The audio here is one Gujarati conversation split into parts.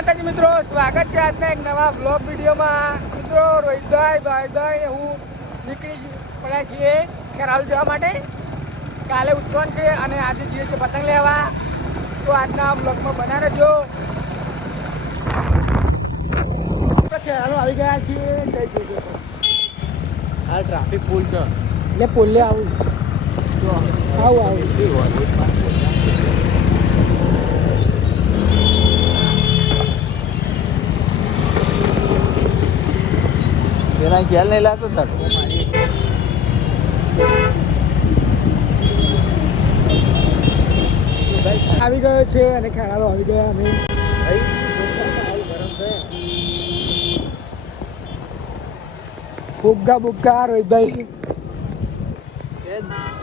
માતાજી મિત્રો સ્વાગત છે આજના એક નવા બ્લોગ વિડીયોમાં. મિત્રો રોહિતભાઈ ભાઈભાઈ હું નીકળી પડ્યા છીએ ખેરાલ જવા માટે. કાલે ઉત્સવન છે અને આજે જઈએ છીએ પતંગ લેવા. તો આજના બ્લોગમાં બના રહેજો. ખેરાલો આવી ગયા છીએ. જઈ જઈએ આ ટ્રાફિક ફૂલ છે. એટલે પોલે આવું. આવું આવું. પેલા ખ્યાલ નહીં લાગતો સર આવી ગયો છે અને ખાડાલો આવી ગયા અમે ફુગ્ગા બુગ્ગા રોહિતભાઈ.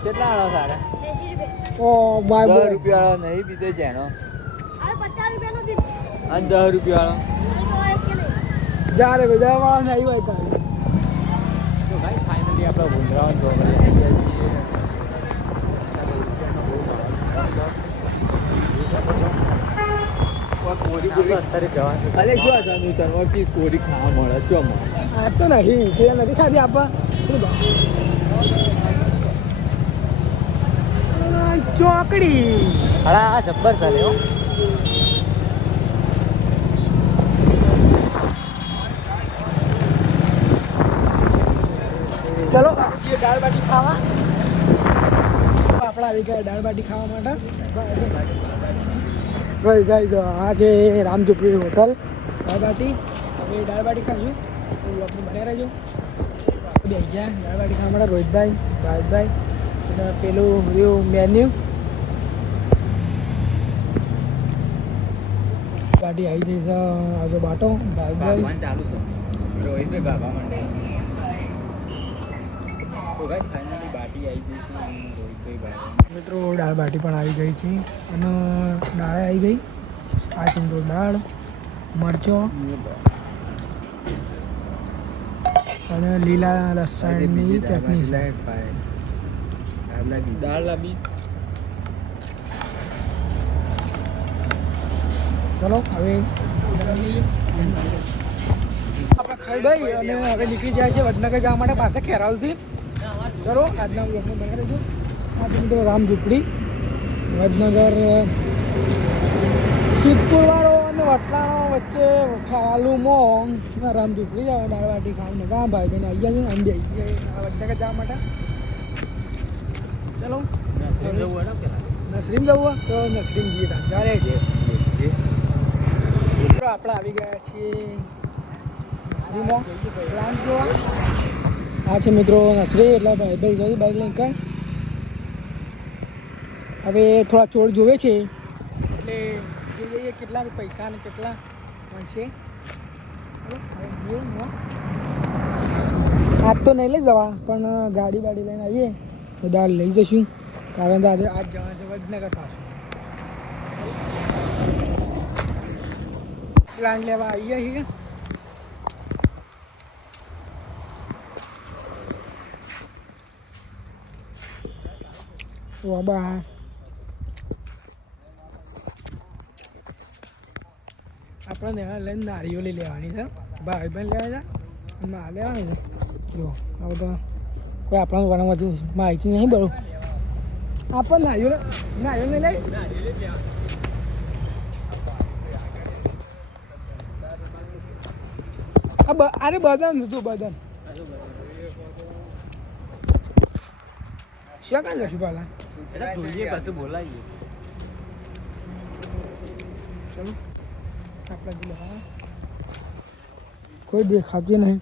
કેટલા આણો સારા ઓ માય બોય. રૂપિયા વાળા નહીં બીજો જેનો અને દસ રૂપિયા વાળો જા રે જ્યારે બધા વાળા નહીં હોય ભાઈ તો ભાઈ ફાઇનલી આપણે વૃંદાવન જોવા ગયા છીએ અત્યારે જવાનું અરે જો જાનું તરવાથી કોરી ખાવા મળે. જો આ તો નહીં કે નથી ખાધી આપવા. ચોકડી હા આ જબ્બર ચલો આપણે જઈએ દાળ બાટી ખાવા. આપણે આવી ગયા દાળ બાટી ખાવા માટે. ભાઈ જો આ છે રામઝુપડી હોટલ દાળ બાટી. હવે દાળ બાટી તો બ્લોગમાં બન્યા રહેજો. બે ગયા. દાળ બાટી ખાવા માટે રોહિતભાઈ, ભાવેશભાઈ. અને પેલું રહ્યું મેન્યુ ગાડી આવી જઈશ આજે બાટો. ભાઈ ચાલુ છે. રોહિતભાઈ ભાગવા માંડે. તો ગાઈસ ફાઇનલી બાટી આવી ગઈ છે અને રોહિતભાઈ ભાગવા મિત્રો દાળ બાટી પણ આવી ગઈ છે અને દાળ આવી ગઈ. આ છે દાળ મરચો અને લીલા લસણની ચટણી દાળ લાવી ચલો હવે આપણે ખાઈ ભાઈ અને હવે નીકળી જાય છે વડનગર જવા માટે પાસે ખેરાલથી ચલો આજના બ્લોગમાં બના રહેજો. આજે મિત્રો રામ ઝૂંપડી. વડનગર સિદ્ધપુર વાળો અને વટલાનો વચ્ચે ખાલુમાં રામ ઝૂંપડી જાવ દાળવાટી ખાવાનું. ગામ ભાઈ બહેન આવી ગયા છે અમે બી આવી ગયા વડનગર જવા માટે. ચલો. નસરીમ જવું હોય તો નસરીમ જઈએ ત્યાં જ્યારે છે મિત્રો આપણે આવી ગયા છીએ. નસરીમાં પ્લાન જોવા. આ છે મિત્રો નસરી એટલે ભાઈ ભાઈ જોઈએ બાઈક લઈને કાંઈ. હવે થોડા ચોર જોવે છે. એટલે જોઈએ કેટલા પૈસા ને કેટલા મળશે. આજ તો નહીં લઈ જવા, પણ ગાડી બાડી લઈને આવીએ. તો દાળ લઈ જઈશું. કારણ કે આજે આજ જવા જવા જ નગર થશે પ્લાન લેવા આવીએ છીએ. બાબા આપણે લેવા લઈને નારિયેળી લેવાની છે. ભાઈ બહેન લેવા છે માં લેવાની છે. જો, આ બધા કોઈ આપણા બનાવવા જેવું માહિતી નહીં બરું. આપણે નારિયેળ નહીં લઈ અરે બદામ હતું બદામ. શું કાંઈ જશું પહેલાં જોઈએ પાછું બોલાવીએ. ચલો. આપણે જ લેવા કોઈ દેખાતું નહીં.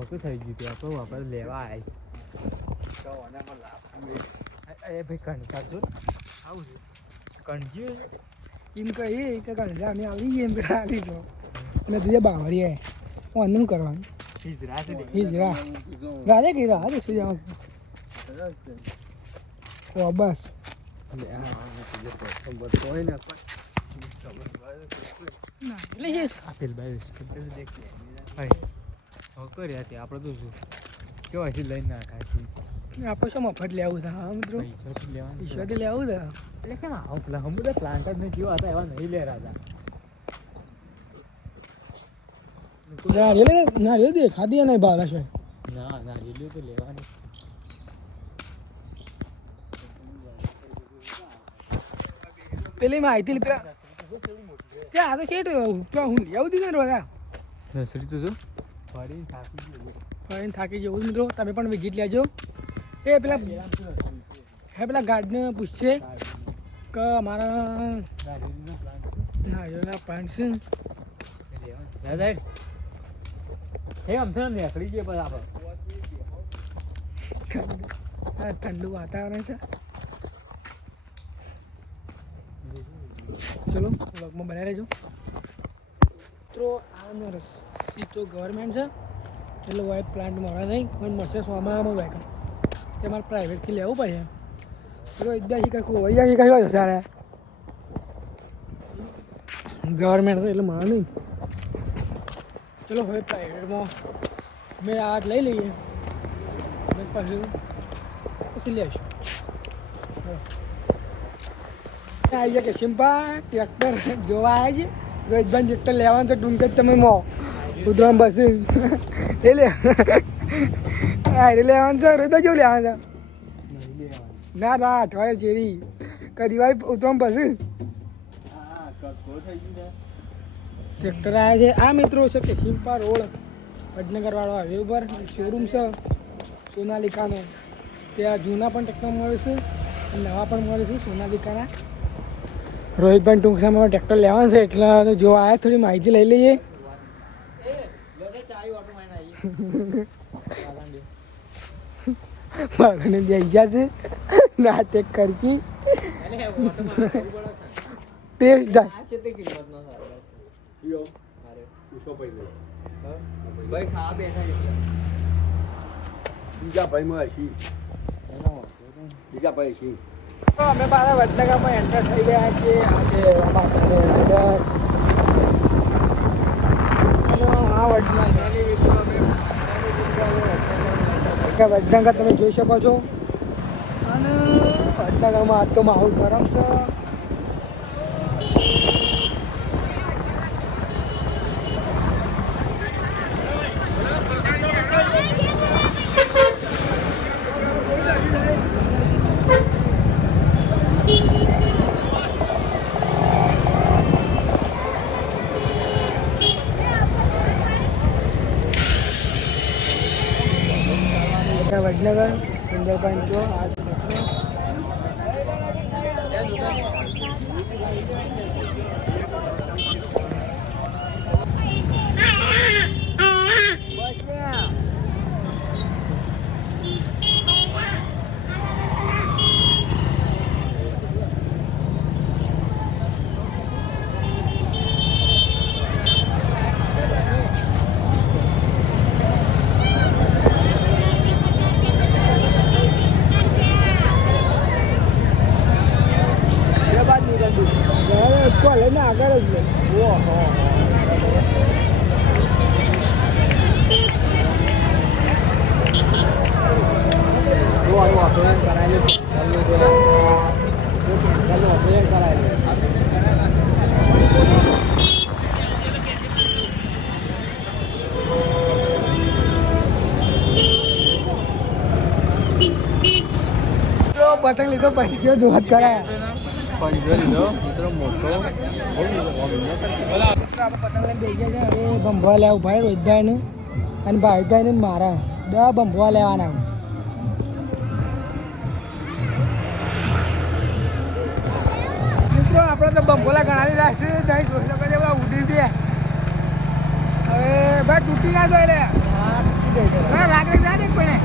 મોટું થઈ ગયું ત્યાં તો આપણે લેવા આવી એ ભાઈ કણકા જો આવું છે કણજી એમ કહીએ કે ગણજા અમે આવી ગઈ એમ કે આવી જો એટલે જઈએ બાવળી આય ઓનું કરવાનું હિજરા છે હિજરા હા દેખી જવાનું તો બસ એટલે એ આપેલ બાય ભાઈ હવે હતી આપણે તો શું? કેવા છે લઈને ના થાય આપણે શું મફત લેવું આવું હા મિત્રો? ઈશ્વરથી લેવાનું ઈશ્વરથી લેવું છે? એટલે કેમ આવું પેલા હમ બધા પ્લાન્ટ ને જેવા હતા એવા નહીં લે રાજા નારિયેલ નારિયેલ દે ખાધી નહીં બાલા છે ના ના તો લેવાની. પેલી માહિતી પેલા ત્યાં આ તો તો હું લઈ આવું દીધું ને બધા? નર્સરી તો ગયું ફરીને થાકી જવું. મિત્રો તમે પણ વિઝિટ લેજો. એ પેલા હે પેલા ગાર્ડને પૂછશે કે અમારા ના પ્લાન્ટ પ્લાન્ટ છે. દાદા હે તો નીકળી ગયે પછી ઠંડુ વાતાવરણ છે. ચલો બ્લોગમાં બનાવી રહેજો તો આનો રસી તો ગવર્મેન્ટ છે. એટલે વાઇટ પ્લાન્ટ મળે નહીં, પણ મળશે સોમામાં વેકન તે મારે પ્રાઇવેટથી લેવું પડે. ચલો એક બે શીખા ખોવાઈ જાય કયો છે સારા ગવર્મેન્ટ એટલે મળે નહીં. ચલો હવે પ્રાઇવેટમાં મેં આ લઈ લઈએ. પછી પછી લઈશું. આવી ગયા કે સિમ્પા ટ્રેક્ટર જોવા આવ્યા છે? રોજભાઈ ટ્રેક્ટર લેવાનું છે, ટૂંક જ સમયમાં. ઉધરામ બસ. એ લે. આરે લેવાનું છે રોહિતભાઈ કેવું લેવાનું છે? ના ના, અઠવાડિયે ચેરી કઈ દિવાળી ઉતરામ બસ. ટ્રેક્ટર આવ્યા છે. આ મિત્રો છે કે સિમ્પા રોડ વડનગર વાળો હાઈવે ઉપર શોરૂમ છે, સોનાલિકાનો. ત્યાં જૂના પણ ટ્રેક્ટર મળે છે, નવા પણ મળે છે, સોનાલિકાના. રોહિતભાઈ ટૂંક સમયમાં ટ્રેક્ટર લેવાનું છે, એટલે જો આવ્યા થોડી માહિતી લઈ લઈએ. બાગાને બે છે. નાટક કરજી ટેસ્ટ ભાઈ બીજા ભાઈમાં હશી. બીજા ભાઈ તો અમે પાછા વડનગરમાં એન્ટર થઈ ગયા છીએ. આજે વડનગર તમે જોઈ શકો છો. અને વડનગરમાં આજ તો માહોલ ગરમ છે. વડનગર સુંદરભાઈ જો આજ બે બાદ કોલેજના આગળ જ લે. ઓહો પતંગ લીધો પૈસો દોત કરાયા. પંજો લેવું ભાઈ મોટો. બહુ લીધો આપણે પતંગ લઈને બેસી ગયા છે હવે ભંભા લેવા ઊભા રોજભાઈ નું અને ભાઈ ને મારા. દસ ભંભવા લેવાના મિત્રો આપણે તો બંબોલા ઘણા લીધા છે ત્યાં જોઈ ઉડી દે હવે ભાઈ તૂટી ના જોઈ લે ના લાકડે જા ને પણ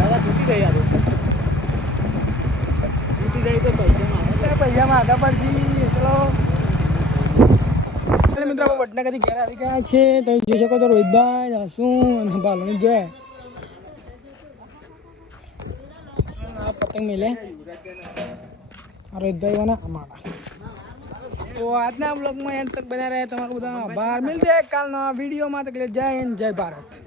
પૈસા માથા પરથી, ચલો. મિત્રો વડનગરથી ઘેર આવી ગયા છે. તો જોઈ શકો તો રોહિતભાઈ જાસું અને બાલોની જય પતંગ મેલે. રોહિતભાઈ વાના અમારા. તો આજના બ્લોગમાં એન્ડ તક બન્યા રહે તમારું બધા આભાર. મિલતે કાલના વિડીયોમાં તક જય હિન્દ, જય ભારત.